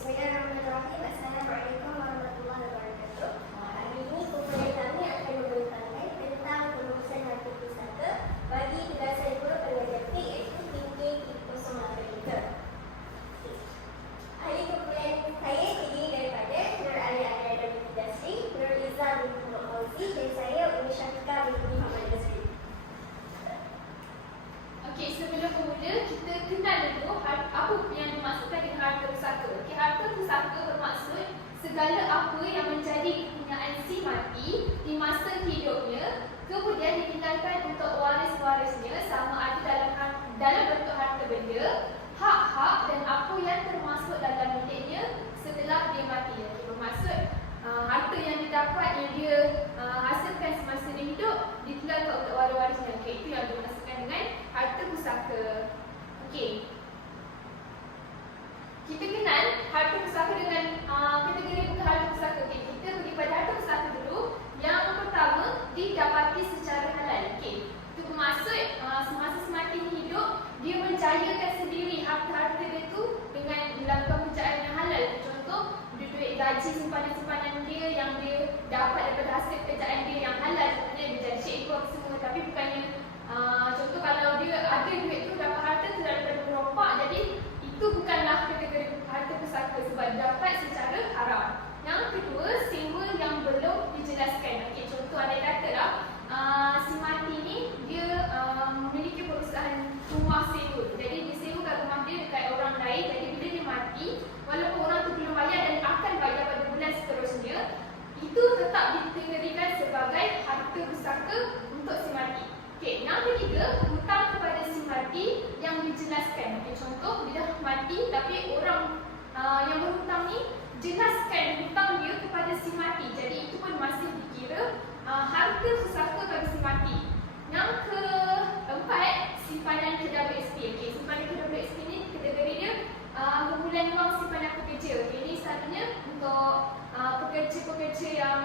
Bismillahirrahmanirrahim. Assalamualaikum warahmatullahi wabarakatuh. Hari ini kumpulan kami akan memberikan tentang penulisan harta pusaka bagi tugasan guru pengajar iaitu tinggi Pusaka. Ahli kumpulan saya terdiri daripada Nur Ali Arya binti Dasri, Nur Iza binti Muhammad Fauzi dan saya Umi Syafiqah binti Muhammad Dasri. Okey, sebelum bermula kita kenal dulu apa yang dimaksudkan dengan harta pusaka. Okey, harta pusaka bermaksud segala apa yang menjadi kepunyaan si mati di masa hidupnya kemudian ditinggalkan untuk waris-warisnya sama ada dalam bentuk harta benda, hak-hak dan apa yang termasuk dalam miliknya setelah dia mati. Okey, bermaksud harta yang didapat yang dia hasilkan semasa dia hidup ditinggalkan untuk waris-warisnya. Okey, itu yang dimaksudkan dengan harta pusaka. Okey. Kita kenal harta pusaka dengan kategori bukan harta pusaka. Okey, kita pergi pada harta pusaka dulu. Yang pertama, didapati secara halal. Okey. Itu bermaksud semasa semati hidup dia menjayakan sendiri harta-harta dia tu dengan melakukan pekerjaan yang halal. Contoh, duit gaji simpanan-simpanan dia yang dia dapat daripada hasil pekerjaan dia yang halal. Sebenarnya dia jadi cikgu apa semua, tapi bukannya contoh kalau dia ada duit tu dapat harta tu daripada merompak, jadi itu bukanlah kategori harta pusaka sebab dapat secara haram. Yang kedua, sewa yang belum dijelaskan. Okey, contoh ada katalah si mati ni dia memiliki perusahaan rumah sewa. Jadi dia sewakan rumah dia dekat orang lain. Jadi bila dia mati, walaupun orang tu belum bayar dan akan bayar pada bulan seterusnya, itu tetap dikategorikan sebagai harta pusaka untuk si mati. Okey, yang ketiga, hutang kepada si mati yang dijelaskan. Okey, contoh dia dah mati tapi orang yang berhutang ni jelaskan hutang dia kepada si mati. Jadi itu pun masih dikira harta pusaka bagi si mati. Yang keempat, simpanan KWSP. Okey, simpanan KWSP ni kategori dia kumpulan wang simpanan pekerja. Okey, ini selalunya untuk pekerja-pekerja yang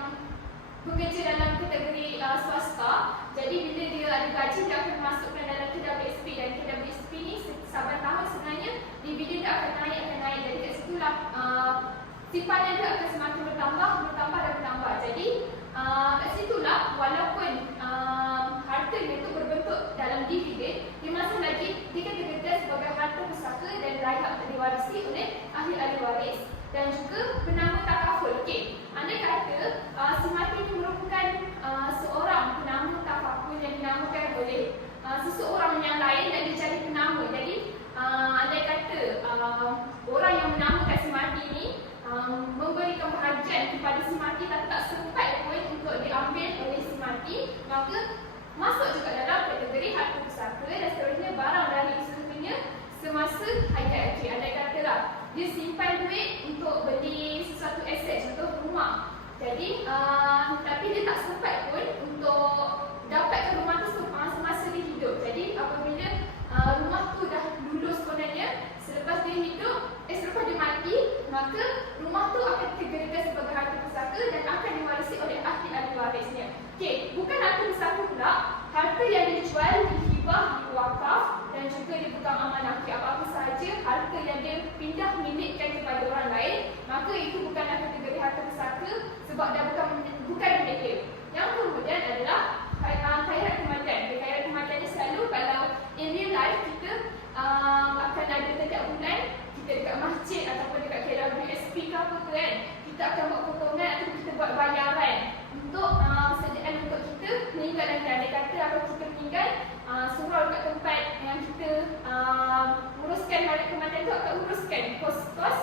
bekerja dalam kategori swasta. Jadi bila dia ada gaji, dia akan masukkan dalam KWSP dan KWSP ni saban tahun sebenarnya dividen dia akan naik. Jadi kat situlah simpanan dia akan semakin bertambah dan bertambah. Jadi kat situlah walaupun harta dia tu berbentuk dalam dividen, dia masih lagi dikategorikan sebagai harta pusaka dan layak untuk diwarisi oleh ahli-ahli waris dan juga bernama takaful. Okey, andai kata si mati ini merupakan seorang penama takaful yang dinamakan oleh seseorang yang lain dan dia jadi penama. Jadi andai kata orang yang menamakan si mati ini memberikan bahagian kepada si mati tapi tak sempat pun untuk diambil oleh si mati, maka masuk juga dalam kategori harta pusaka dan seterusnya barang dari sesungguhnya semasa hayat. Okey, andai katalah dia simpan duit untuk beli sesuatu aset, contoh rumah. Jadi tapi dia tak sempat pun untuk dapatkan rumah tu semasa dia hidup. Jadi apabila rumah tu dah lulus sebenarnya, selepas dia hidup, selepas dia mati, maka rumah tu akan dikategorikan sebagai harta pusaka dan akan diwarisi oleh ahli-ahli warisnya. Okey, bukan harta pusaka pula, harta yang dijual, dihibah, diwakaf dan juga dipegang amanah. Okey, apa-apa sahaja harta yang dia pindah milikkan kepada orang lain, maka itu bukanlah kategori harta pusaka sebab dah bukan milik dia. Yang kemudian adalah khairat kematian. Khairat kematian ni selalu kalau in real life kita akan ada setiap bulan kita dekat masjid ataupun dekat KWSP ke apa ke kan, kita akan buat potongan atau kita buat bayaran untuk persediaan untuk kita meninggal nanti. Ada kata apa kita meninggal, surau dekat tempat yang kita uruskan khairat kematian tu akan uruskan kos-kos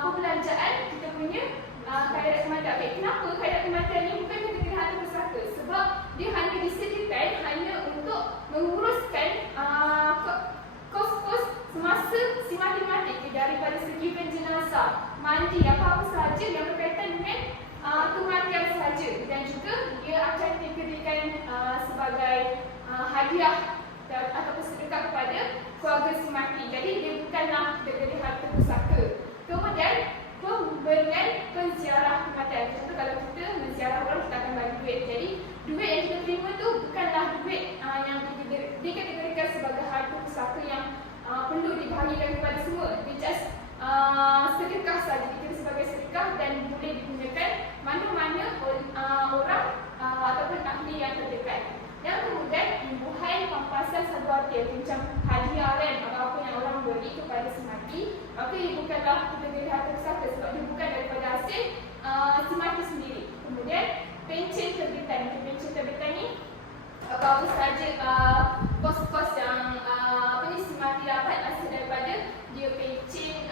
perbelanjaan kita punya khairat kematian. Okay, kenapa khairat kematian ni bukan kategori harta pusaka? Sebab dia hanya disediakan hanya untuk menguruskan kos-kos semasa si mati-mati daripada segi jenazah, mandi, apa-apa sahaja yang berkaitan dengan kematian sahaja, dan juga dia akan diberikan sebagai hadiah ataupun sedekah kepada keluarga si mati. Jadi dia bukanlah kategori harta pusaka. Kemudian pemberian penziarah kematian. Contoh kalau kita menziarah orang, kita akan bagi duit. Jadi duit yang kita terima tu bukanlah duit yang dikategorikan sebagai harta pusaka yang perlu dibahagikan kepada semua. Dia just sedekah saja dikira sebagai sedekah dan boleh digunakan mana-mana orang ataupun ahli yang terdekat. Yang kemudian imbuhan pampasan satu arti macam hadiah kan, apa yang orang beri kepada si mati, maka ia bukanlah kategori harta pusaka sebab dia bukan daripada hasil si mati sendiri. Kemudian pencen terbitan. Pencen terbitan ni apa-apa saja kos-kos yang si mati dapat asal daripada dia pencen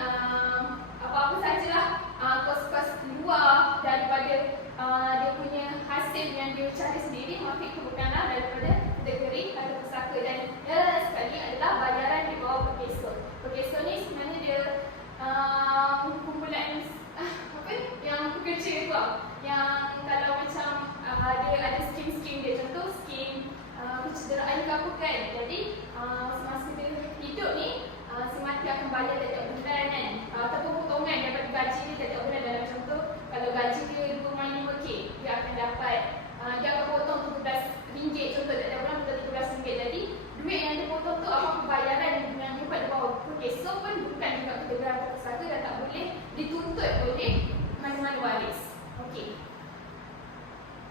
apa-apa sajalah kos-kos luar daripada dia punya hasil yang dia cari sendiri, maka itu bukanlah daripada kategori harta pusaka. Dan yang sekali adalah bayaran di bawah perkeso. Perkeso ni sebenarnya dia kumpulan apa yang pekerja tu yang kalau macam dia ada skim-skim dia, contoh skim kecederaan ke apa kan. Jadi semasa dia hidup ni si mati akan bayar tiap bulan kan, ataupun potongan daripada gaji dia tiap bulan. Dalam contoh kalau gaji dia 2.5k, dia akan dapat dia akan potong RM17 contoh tiap bulan RM13. Jadi duit yang dia potong tu apa bayaran yang dia buat di bawah perkeso pun bukan juga kategori harta pusaka dan tak boleh dituntut oleh mana-mana waris. Okey.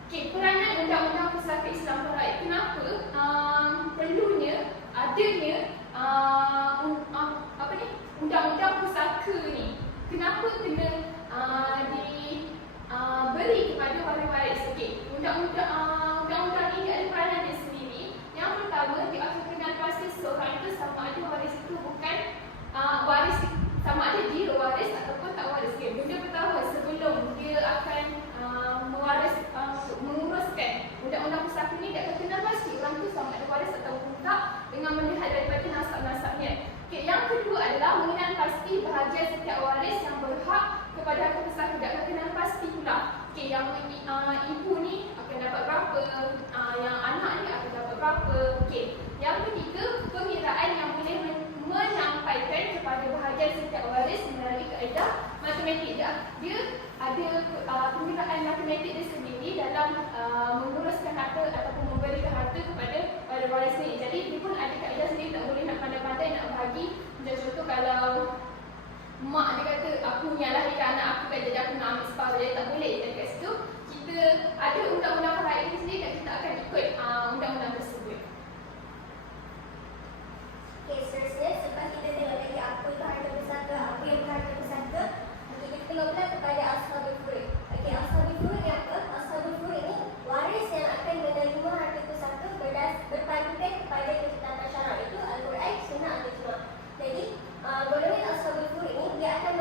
Okey, peranan undang-undang pusaka Islam Faraid. Kenapa perlunya adanya undang-undang pusaka ni? Kenapa kena diberi kepada waris-waris? Okey, undang-undang ini ada peranan dia sendiri. Yang pertama, dia akan kenal pasti seorang itu sama ada waris itu bukan waris, sama ada dia waris ataupun tak waris. Okay. Benda pertama sebelum dia akan menguruskan undang-undang pusaka ni, dia akan kenal pasti orang tu sama ada waris ataupun tak dengan melihat daripada nasab-nasabnya. Okay. Yang kedua adalah mengenal pasti bahagian setiap waris yang berhak kepada harta pusaka. Dia akan kenal pasti pula. Okay. Yang ibu ni akan dapat berapa, yang anak ni akan dapat berapa. Okay. Yang ketiga, pengiraan yang boleh menyampaikan kepada bahagian setiap waris melalui kaedah matematik. Dia ada pengiraan matematik dia sendiri dalam menguruskan harta ataupun memberikan harta kepada waris ni. Jadi dia pun ada kaedah sendiri, tak boleh nak pandai-pandai nak bagi. Macam contoh kalau mak dia kata aku ni lahirkan anak aku kan, jadi aku nak ambil separuh, jadi tak boleh. Dan kat situ kita ada undang-undang Faraid ini sendiri dan kita akan ikut undang-undang tersebut. Okay, seterusnya selepas kita tengok lagi apa itu harta pusaka, apa yang harta pusaka, kita tengok pula kepada ashabul furud. Okey, ashabul furud ni apa? Ashabul furud ni waris yang akan menerima harta pusaka berpandukan kepada ketetapan syarak, itu Al-Quran, Sunnah atau Ijma'. Jadi golongan ashabul furud ni dia akan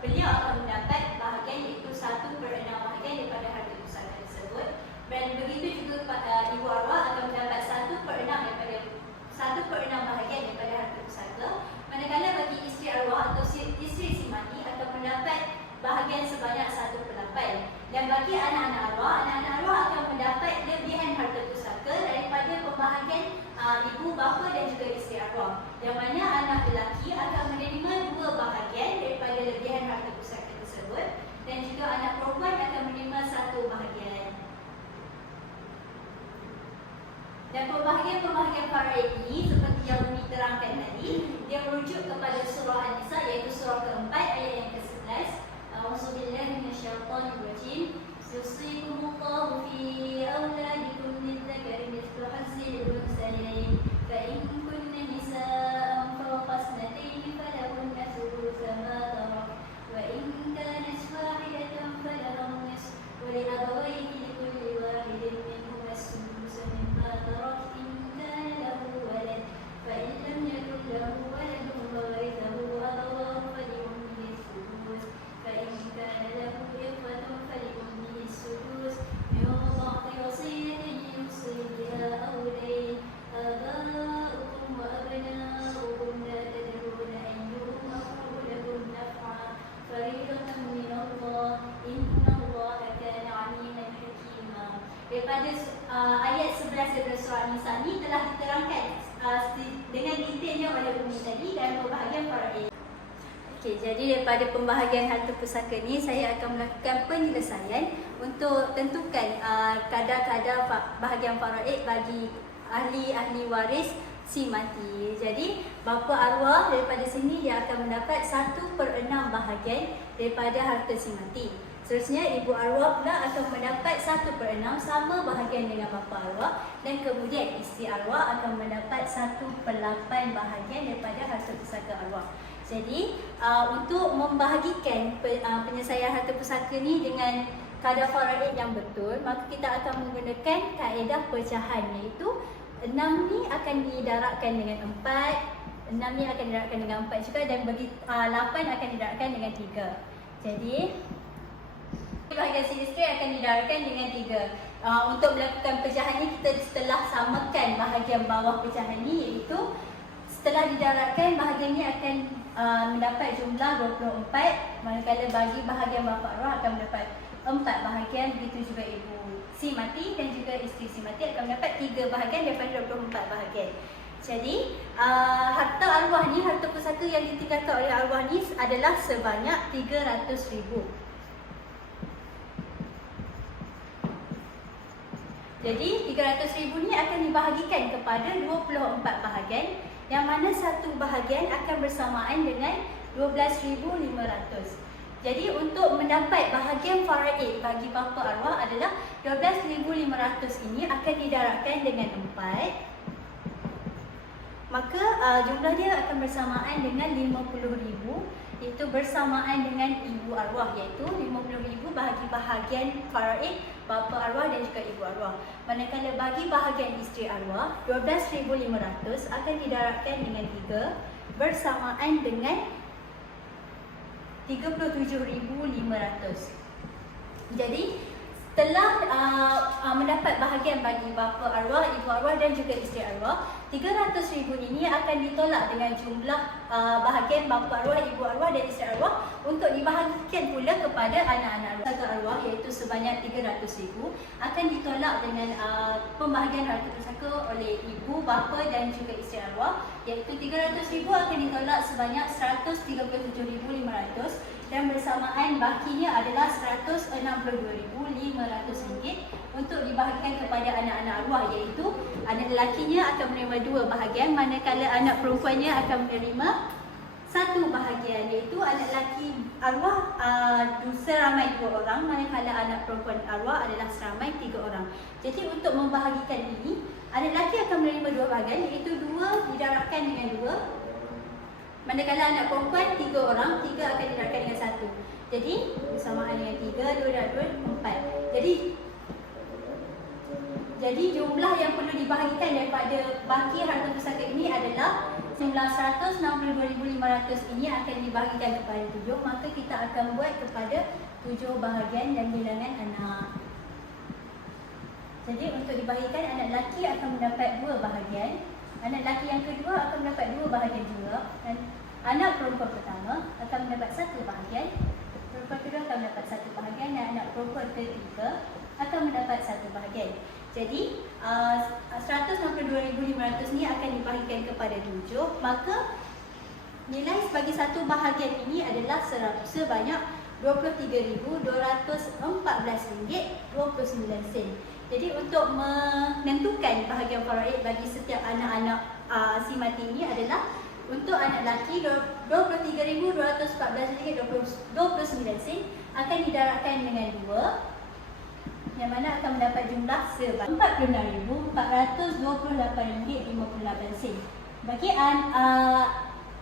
beliau akan mendapat bahagian iaitu 1/6 bahagian daripada harta pusaka tersebut. Dan begitu juga ibu arwah akan mendapat 1/6 bahagian daripada harta pusaka. Manakala bagi isteri arwah atau isteri si mati akan mendapat bahagian sebanyak 1/8. Dan bagi anak-anak arwah akan mendapat lebihan harta pusaka daripada pembahagian ibu bapa dan juga isteri arwah. Yang mana anak lelaki akan menerima 2 bahagian daripada lebihan harta pusaka tersebut, dan juga anak perempuan akan menerima 1 bahagian. Dan pembahagian faraid ini seperti yang Umi terangkan tadi, dia merujuk kepada surah An-Nisa iaitu surah keempat ayat yang ke-11. A'udzubillahi minasyaitonirrajim. Yusikumullahu fi auladikum lidzakari mithlu hazzil unsayayn. Fa in kunna nisaa'an fawqa ithnatayn falahunna thuluthu ma tarak. Wa in kanat wahidatan falaha nisfu wa li abawayhi likulli wahidin minhum as-sudus mimma tarak in kana lahu walad. Fa in lam yakun lahu waladun warithahu abawahu faliummihi thuluth. Fa in kana lahu ikhwatun faliummihi السدس من بعد وصية يوصي بها أو دين. آباؤكم وأبناؤكم لا تدرون أيهم أقرب لكم نفعا فريضة من الله إن الله كان عليما حكيما. Daripada ayat 11 daripada surah An-Nisa ni telah diterangkan dengan detailnya oleh Umi tadi dalam pembahagian faraid. Okey, jadi daripada pembahagian harta pusaka ni saya akan melakukan penyelesaian untuk tentukan kadar-kadar bahagian faraid bagi ahli waris si mati. Jadi bapa arwah daripada sini dia akan mendapat 1/6 bahagian daripada harta si mati. Seterusnya ibu arwah pula akan mendapat 1/6 sama bahagian dengan bapa arwah, dan kemudian isteri arwah akan mendapat 1/8 bahagian daripada harta pusaka arwah. Jadi untuk membahagikan penyelesaian harta pusaka ni dengan kadar faraid yang betul, maka kita akan menggunakan kaedah pecahan, iaitu 6 ni akan didarabkan dengan 4, 6 ni akan didarabkan dengan 4 juga, dan bagi 8 akan didarabkan dengan 3. Jadi bahagian si isteri akan didarabkan dengan 3. Untuk melakukan pecahan ni, kita setelah samakan bahagian bawah pecahan ni, iaitu setelah didarabkan bahagian ni akan mendapat jumlah 24, manakala bagi bahagian bapa arwah akan mendapat 4 bahagian, begitu juga ibu si mati dan juga isteri si mati akan mendapat 3 bahagian daripada 24 bahagian. Jadi harta arwah ni, harta pusaka yang ditinggalkan oleh arwah ni adalah sebanyak 300,000. Jadi 300,000 ni akan dibahagikan kepada 24 bahagian, yang mana satu bahagian akan bersamaan dengan 12,500. Jadi untuk mendapat bahagian faraid bagi bapa arwah adalah 12,500 ini akan didarabkan dengan 4. Maka jumlah dia akan bersamaan dengan 50,000, iaitu bersamaan dengan ibu arwah, iaitu 50,000 bagi bahagian faraid bapa arwah dan juga ibu arwah. Manakala bagi bahagian isteri arwah, 12,500 akan didarabkan dengan 3 bersamaan dengan 37,500. Jadi setelah mendapat bahagian bagi bapa arwah, ibu arwah dan juga isteri arwah, 300,000 ini akan ditolak dengan jumlah bahagian bapa arwah, ibu arwah dan isteri arwah untuk dibahagikan pula kepada anak-anak arwah, iaitu sebanyak 300,000 akan ditolak dengan pembahagian harta pusaka oleh ibu, bapa dan juga isteri arwah, iaitu 300,000 akan ditolak sebanyak 137,500, dan bersamaan bakinya adalah RM162,500 untuk dibahagikan kepada anak-anak arwah, iaitu anak lelakinya akan menerima 2 bahagian, manakala anak perempuannya akan menerima 1 bahagian, iaitu anak lelaki arwah seramai 2 orang, manakala anak perempuan arwah adalah seramai 3 orang. Jadi untuk membahagikan ini, anak lelaki akan menerima 2 bahagian, iaitu 2 didarabkan dengan 2, manakala anak perempuan 3 orang, 3 akan didarabkan dengan 1. Jadi bersamaan dengan 3, 2 dan 2, 4. Jadi jumlah yang perlu dibahagikan daripada baki harta pusaka ini adalah jumlah 162,500 ini akan dibahagikan kepada 7, maka kita akan buat kepada 7 bahagian dan bilangan anak. Jadi untuk dibahagikan, anak lelaki akan mendapat 2 bahagian, anak lelaki yang kedua akan mendapat 2 bahagian juga, dan anak perempuan pertama akan mendapat 1 bahagian, perempuan kedua akan mendapat 1 bahagian, dan anak perempuan ketiga akan mendapat 1 bahagian. Jadi 162,500 ni akan dibahagikan kepada 7, maka nilai sebagai 1 bahagian ini adalah sebanyak RM23,214.29. Jadi untuk menentukan bahagian faraid bagi setiap anak-anak si mati ini adalah untuk anak lelaki RM23,214.29 akan didarabkan dengan 2, yang mana akan mendapat jumlah sebanyak RM46,428.58.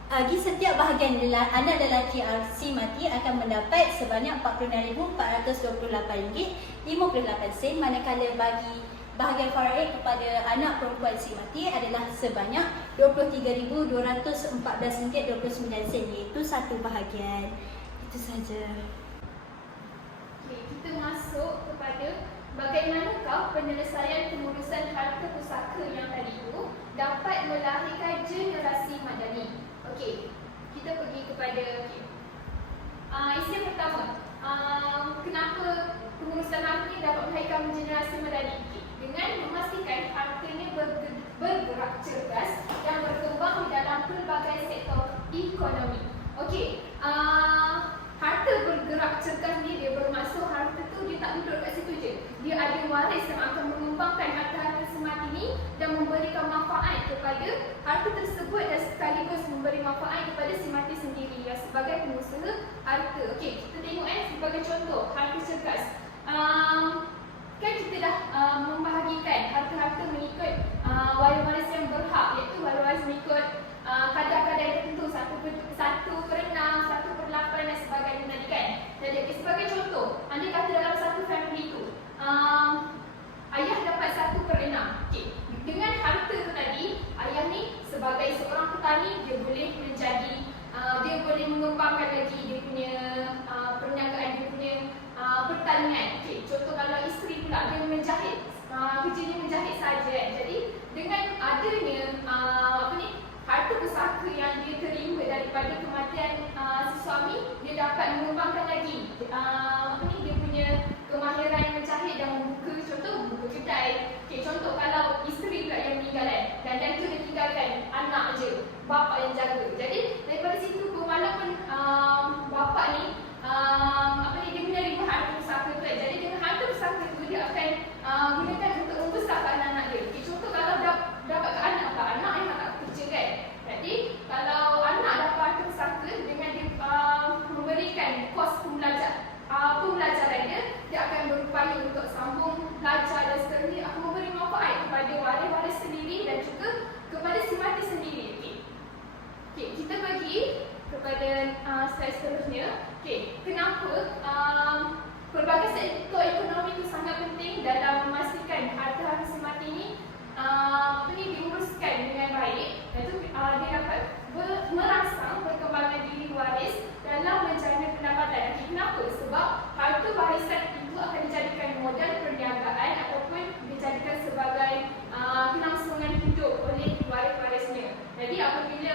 Bagi setiap bahagian anak lelaki si mati akan mendapat sebanyak RM46,428.58, manakala bagi bahagian faraid kepada anak perempuan si mati adalah sebanyak RM23,214.29, iaitu 1 bahagian. Itu saja. Okey, kita masuk kepada bagaimanakah penyelesaian pengurusan harta pusaka yang tadi itu dapat melahirkan generasi madani. Okey, kita pergi kepada isi yang pertama. Kenapa pengurusan harta ini dapat melahirkan generasi madani? Okay. Dengan memastikan hartanya bergerak cerdas dan berkembang di dalam pelbagai sektor ekonomi. Okey, harta bergerak cerdas ni dia bermaksud harta tu dia tak duduk kat situ je. Dia ada waris yang akan mengembangkan harta-harta semati ni dan memberikan manfaat kepada harta tersebut dan sekaligus memberi manfaat kepada si mati sendiri yang sebagai pengusaha harta. Okey, kita tengok sebagai contoh harta cerdas. Kan kita dah membahagikan harta-harta mengikut waris-waris yang berhak, iaitu waris-waris mengikut kadar-kadar tertentu, 1/6, 1/8 dan sebagainya tadi kan. Jadi sebagai contoh, andai kata dalam satu family tu ayah dapat 1/6. Okey, dengan harta tu tadi, ayah ni sebagai seorang petani dia boleh menjadi dia boleh mengembangkan lagi dia punya perniagaan, dia punya pertanian. Okey, contoh kalau isteri pula dia menjahit, kerjanya menjahit saja. Jadi dengan adanya harta pusaka yang dia terima daripada kematian si suami, dia dapat mengembangkan lagi dia punya kemahiran menjahit dan membuka, contoh membuka kedai. Okey, contoh kalau isteri pula yang meninggal dan tu dia tinggalkan anak je, bapa yang jaga. Jadi daripada situ pun walaupun bapa ni dia menerima harta pusaka tu, jadi dengan harta pusaka tu dia akan gunakan untuk membesarkan anak-anak dia. Okey, contoh kalau dapat ke anak pula, anak yang tak kerja kan. Jadi kalau anak dapat harta pusaka, dengan dia memberikan kos pembelajaran dia akan berupaya untuk sambung belajar dan seterusnya, akan memberi manfaat kepada waris-waris sendiri dan juga kepada si mati sendiri. Okey, kita pergi kepada slide seterusnya. Okey, kenapa pelbagai sektor ekonomi itu sangat penting dalam memastikan harta-harta si mati ini diuruskan dengan baik, iaitu dia dapat merangsang perkembangan diri waris dalam menjaga pendapatan. Okay, kenapa? Sebab harta warisan itu akan dijadikan modal perniagaan ataupun dijadikan sebagai kelangsungan hidup oleh waris-warisnya. Jadi apabila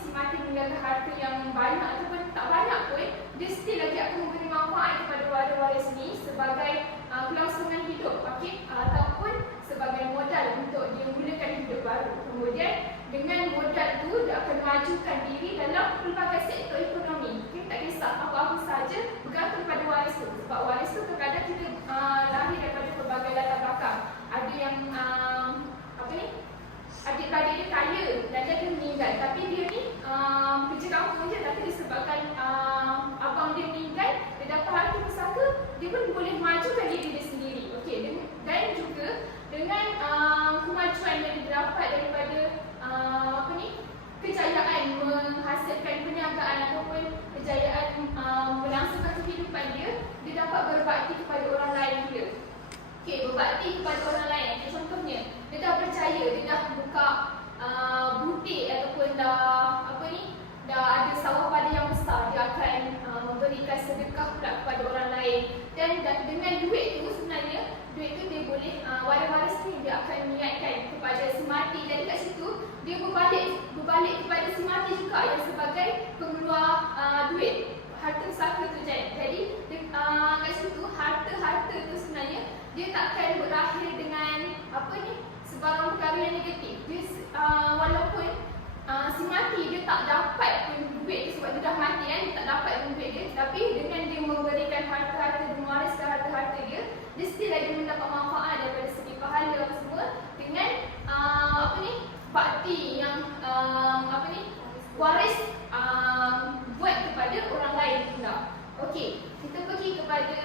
si mati meninggalkan harta yang banyak ataupun tak banyak pun, dia still lagi akan memberi manfaat kepada waris-waris ini sebagai kelangsungan hidup, ataupun sebagai modal untuk dia mulakan hidup baru. Kemudian dengan modal tu dia akan majukan diri dalam pelbagai sektor ekonomi. Tak kisah apa-apa saja bergantung pada waris tu. Sebab waris tu kadang-kadang kita lahir daripada pelbagai latar belakang. Ada yang adik-adik dia kaya dan dia meninggal, tapi dia ni kerja kampung je, tapi disebabkan abang dia meninggal, dia dapat harta pusaka, dia pun boleh majukan diri dia sendiri. Okey, dan juga dengan kemajuan yang didapat daripada kejayaan menghasilkan perniagaan ataupun kejayaan melangsungkan kehidupan dia dapat berbakti kepada orang lain juga. Okey, berbakti kepada orang lain. Contohnya, dia dah berjaya, dia dah buka butik akan mengingatkan kepada si mati. Jadi kat situ dia berbalik kepada si mati juga yang sebagai pengeluar duit, harta pusaka tu. Jadi kat situ harta tu sebenarnya dia takkan berakhir dengan sebarang perkara yang negatif. Dia walaupun si mati dia tak dapat pun duit sebab dia dah mati kan, dia tak dapat pun duit dia, tapi dengan dia memberikan harta-harta, dia mewariskan harta-harta dia still lagi mendapat manfaat daripada segi pahala apa semua dengan bakti yang waris buat kepada orang lain pula. Okey, kita pergi kepada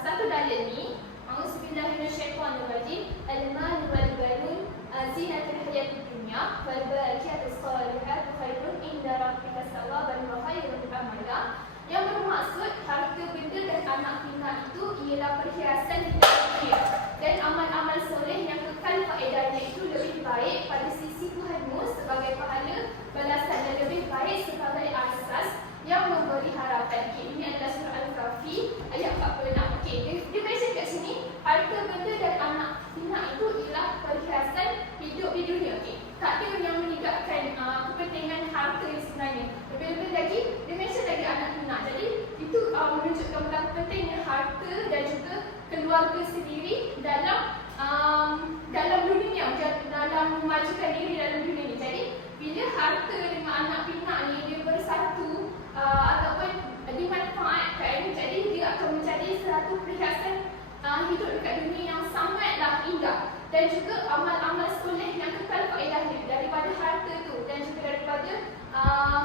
satu dalil ni. Auzubillahiminasyaitonirrajim. Al-malu wal banun zinatul hayatid dunya wal baqiyatus salihatu khairun inda rabbika thawaban wa khairun amala. Yang bermaksud harta benda dan anak pinak itu ialah perhiasan di dunia, dan amal-amal soleh yang kekal faedahnya itu lebih baik pada sisi Tuhanmu sebagai pahala balasan dan lebih baik sebagai asas yang memberi harapan. Okay, ini adalah surah Al-Kahfi ayat 46. Okay, dia mention kat sini harta benda dan anak pinak itu ialah perhiasan hidup di dunia. Okay, tak ada yang meninggalkan kepentingan harta yang sebenarnya. Lebih-lebih lagi dia mention lagi anak pinak. Jadi itu menunjukkan betapa pentingnya harta dan juga keluarga sendiri dalam dunia, dalam memajukan diri dalam dunia ni. Jadi bila harta dengan anak pinak ni dia bersatu ataupun dimanfaatkan, jadi dia akan menjadi satu perhiasan hidup dekat dunia yang sangatlah indah, dan juga amal-amal soleh yang kekal faedahnya daripada harta tu dan juga daripada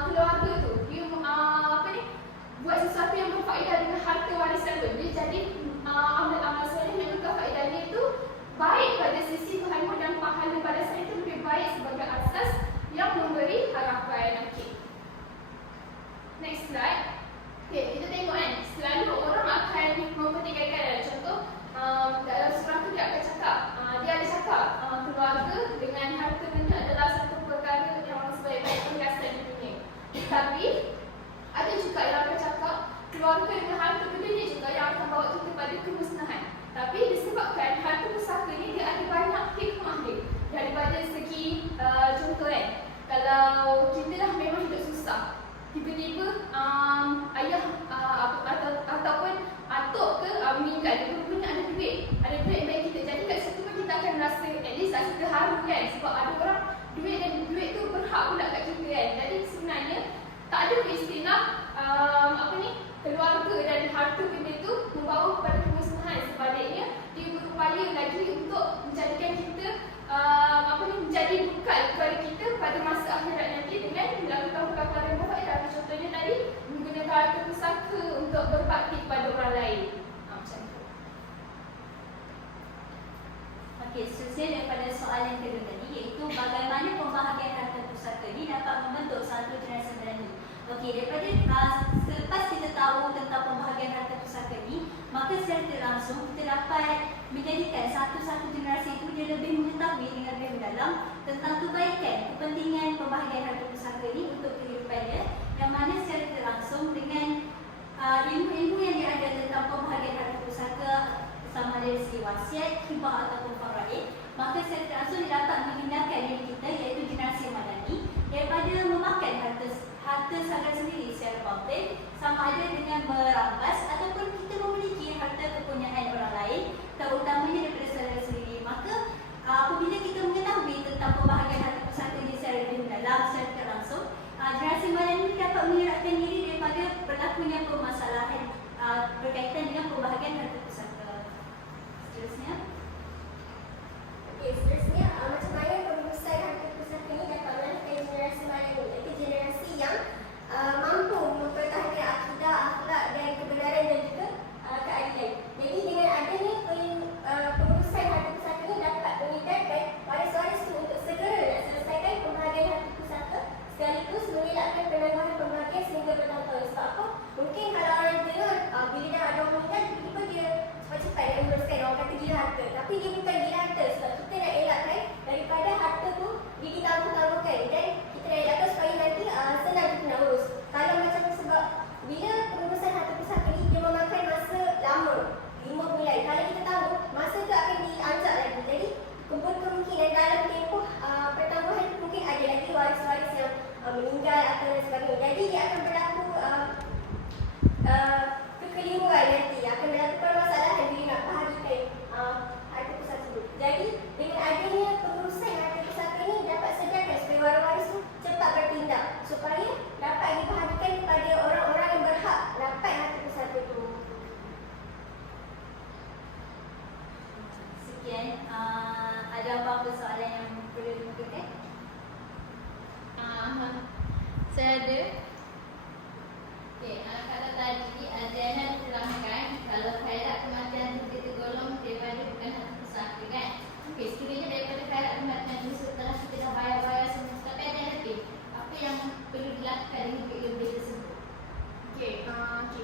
keluarga tu. Dia buat sesuatu yang berfaedah dengan harta warisan tu. Dia jadi amal-amal soleh yang kekal faedahnya itu baik pada sisi Tuhanmu, dan pahala balasan itu lebih baik sebagai asas yang memberi harapan. Okay. Next slide. Okay, kita tengok kan, selalu orang akan mempertikaikan. Contoh dalam surah tu dia akan cakap, dia ada cakap keluarga dengan harta benda adalah satu perkara yang sebaik-baik perhiasan di dunia. Tapi ada juga yang akan cakap keluarga dengan harta benda ni juga yang akan bawa kita pada kemusnahan. Tapi disebabkan harta pusaka ni dia ada banyak hikmah dia. Daripada segi contoh kan, kalau kita dah memang hidup susah, tiba-tiba ayah ataupun atuk ke meninggal, dia punya ada duit baik kita. Jadi kat situ pun kita akan rasa at least rasa terharu kan, sebab ada orang duit tu berhak pula kat kita kan. Jadi sebenarnya tak ada istilah keluarga dan harta benda tu membawa kepada kemusnahan. Sebaliknya dia berupaya lagi untuk menjadikan kita menjadi bekal kepada kita pada masa akhirat nanti dengan melakukan perkara yang berfaedah. Contohnya tadi menggunakan harta pusaka untuk berbakti kepada orang lain. Macam tu. Okey, seterusnya daripada soalan yang kedua tadi, iaitu bagaimana pembahagian harta pusaka ini dapat membentuk satu generasi berani. Okey, daripada selepas kita tahu tentang pembahagian harta pusaka ini, maka secara tidak langsung kita dapat menjadikan satu generasi itu dia lebih mengetahui dengan lebih mendalam tentang kebaikan, kepentingan pembahagian harta pusaka ini untuk kehidupannya, yang mana secara tidak langsung dengan ilmu-ilmu yang dia ada tentang pembahagian harta pusaka, sama ada dari wasiat, hibah ataupun faraid, maka secara tidak langsung dia dapat menghindarkan diri kita, iaitu generasi madani, daripada memakan harta saudara sendiri secara batil, sama ada dengan merampas ataupun kita memiliki harta kepunyaan orang lain, terutamanya daripada saudara sendiri. Maka apabila kita mengetahui tentang pembahagian harta pusaka ini secara lebih mendalam, secara tidak langsung, generasi madani ini dapat mengelakkan diri daripada berlakunya permasalahan berkaitan dengan pembahagian harta pusaka. Seterusnya. Okey, seterusnya macam mana pengurusan harta pusaka ini dapat melahirkan generasi madani, iaitu generasi yang mampu mempertahankan akidah, akhlak dan kebenaran dan juga keadilan. Jadi dengan adanya pengurusan harta pusaka ini dapat meningkatkan waris-waris itu untuk segera nak selesaikan pembahagian harta pusaka, sekaligus mengelakkan penangguhan pembahagian sehingga bertahun-tahun. Sebab apa? Mungkin kalau orang dengar bila dah ada orang meninggal, tiba-tiba dia cepat-cepat nak menguruskan, orang kata gila harta.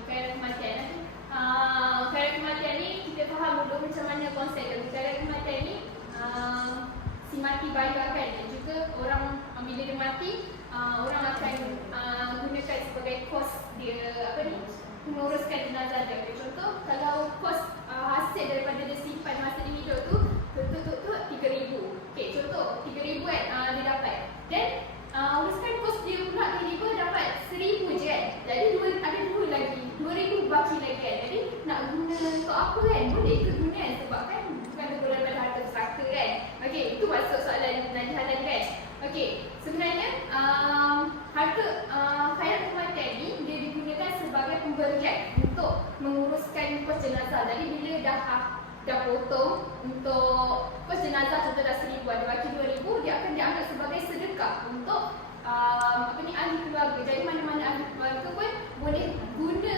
Kerana kematian. Kerana kematian ni kita faham dulu macam mana konsep dia. Kerana kematian ni si mati bayar kan, dan juga orang bila dia mati, orang akan gunakan sebagai kos dia menguruskan jenazah dia. Contoh, kalau kos hasil daripada dia simpan masa dia hidup tu betul-betul 3,000. Okey, contoh 3,000 kan dia dapat. Dan uruskan kos dia pula tiba-tiba dapat 1,000 je kan. Jadi ada dua lagi, 2,000 baki lagi kan. Jadi nak guna untuk apa kan? Boleh ke guna kan? Sebab kan bukan betul daripada harta pusaka kan. Okey, itu maksud soalan Najib Halal kan. Okey, sebenarnya harta khayat kematian ni dia digunakan sebagai pemberian untuk menguruskan kos jenazah. Jadi bila dah potong untuk kos jenazah, contoh dah 1,000 ada baki 2,000, dia akan dianggap sebagai sedekah untuk ahli keluarga. Jadi mana-mana ahli keluarga pun boleh guna